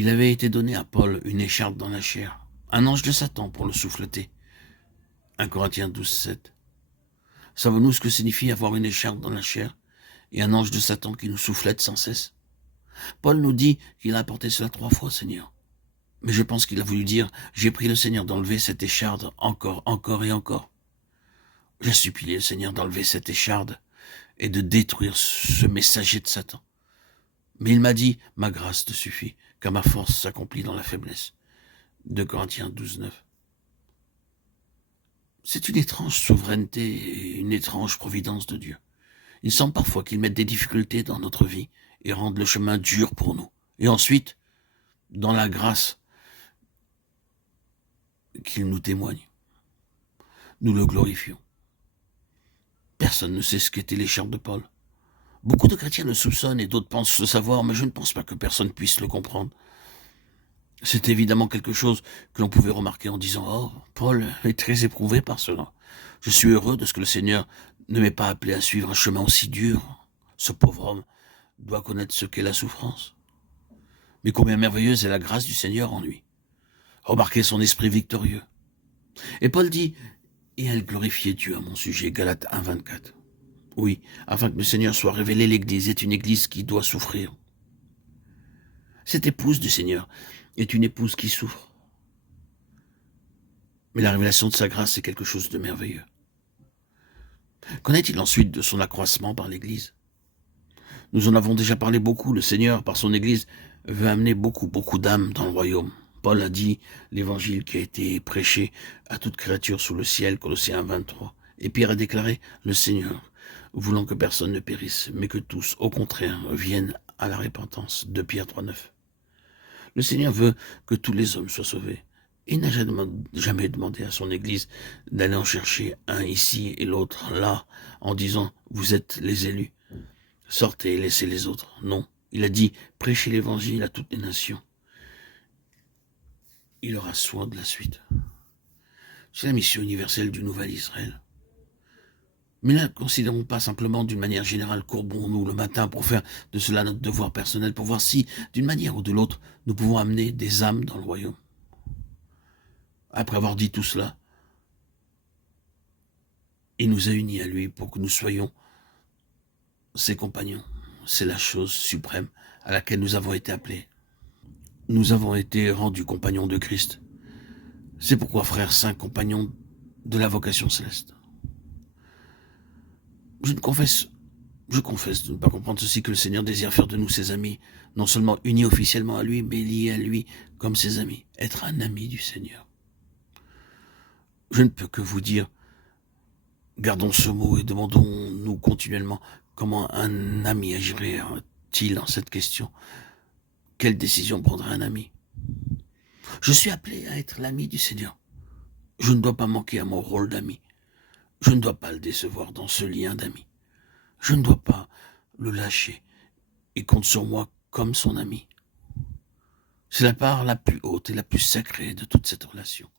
Il avait été donné à Paul une écharpe dans la chair, un ange de Satan pour le souffleter. 1 Corinthiens 12, 7. Savons-nous ce que signifie avoir une écharpe dans la chair et un ange de Satan qui nous soufflette sans cesse? Paul nous dit qu'il a apporté cela 3 fois, Seigneur. Mais je pense qu'il a voulu dire, j'ai prié le Seigneur d'enlever cette écharde encore et encore. J'ai supplié le Seigneur d'enlever cette écharde et de détruire ce messager de Satan. Mais il m'a dit, ma grâce te suffit, car ma force s'accomplit dans la faiblesse. 2 Corinthiens 12, 9. C'est une étrange souveraineté et une étrange providence de Dieu. Il semble parfois qu'il mette des difficultés dans notre vie et rende le chemin dur pour nous. Et ensuite, dans la grâce qu'il nous témoigne, nous le glorifions. Personne ne sait ce qu'était l'écharpe de Paul. Beaucoup de chrétiens le soupçonnent et d'autres pensent le savoir, mais je ne pense pas que personne puisse le comprendre. C'est évidemment quelque chose que l'on pouvait remarquer en disant « Oh, Paul est très éprouvé par cela. Je suis heureux de ce que le Seigneur ne m'ait pas appelé à suivre un chemin aussi dur. Ce pauvre homme doit connaître ce qu'est la souffrance. Mais combien merveilleuse est la grâce du Seigneur en lui. Remarquez son esprit victorieux. » Et Paul dit « Et elle glorifiait Dieu à mon sujet. » Galates 1, 24. Oui, afin que le Seigneur soit révélé, l'Église est une Église qui doit souffrir. Cette épouse du Seigneur est une épouse qui souffre. Mais la révélation de sa grâce est quelque chose de merveilleux. Qu'en est-il ensuite de son accroissement par l'Église? Nous en avons déjà parlé beaucoup. Le Seigneur, par son Église, veut amener beaucoup d'âmes dans le royaume. Paul a dit l'évangile qui a été prêché à toute créature sous le ciel, Colossiens 23. Et Pierre a déclaré, le Seigneur, voulant que personne ne périsse, mais que tous, au contraire, viennent à la repentance. 2 Pierre 3, 9. Le Seigneur veut que tous les hommes soient sauvés. Il n'a jamais demandé à son Église d'aller en chercher un ici et l'autre là, en disant « vous êtes les élus, sortez et laissez les autres ». Non, il a dit « prêchez l'évangile à toutes les nations ». Il aura soin de la suite. C'est la mission universelle du Nouvel Israël. Mais ne considérons pas simplement d'une manière générale, courbons-nous le matin pour faire de cela notre devoir personnel, pour voir si, d'une manière ou de l'autre, nous pouvons amener des âmes dans le royaume. Après avoir dit tout cela, il nous a unis à lui pour que nous soyons ses compagnons. C'est la chose suprême à laquelle nous avons été appelés. Nous avons été rendus compagnons de Christ. C'est pourquoi, frères saints, compagnons de la vocation céleste. Je confesse de ne pas comprendre ceci, que le Seigneur désire faire de nous ses amis, non seulement unis officiellement à lui, mais liés à lui comme ses amis, être un ami du Seigneur. Je ne peux que vous dire, gardons ce mot et demandons-nous continuellement comment un ami agirait-il en cette question. Quelle décision prendrait un ami? Je suis appelé à être l'ami du Seigneur. Je ne dois pas manquer à mon rôle d'ami. Je ne dois pas le décevoir dans ce lien d'amis. Je ne dois pas le lâcher. Il compte sur moi comme son ami. C'est la part la plus haute et la plus sacrée de toute cette relation.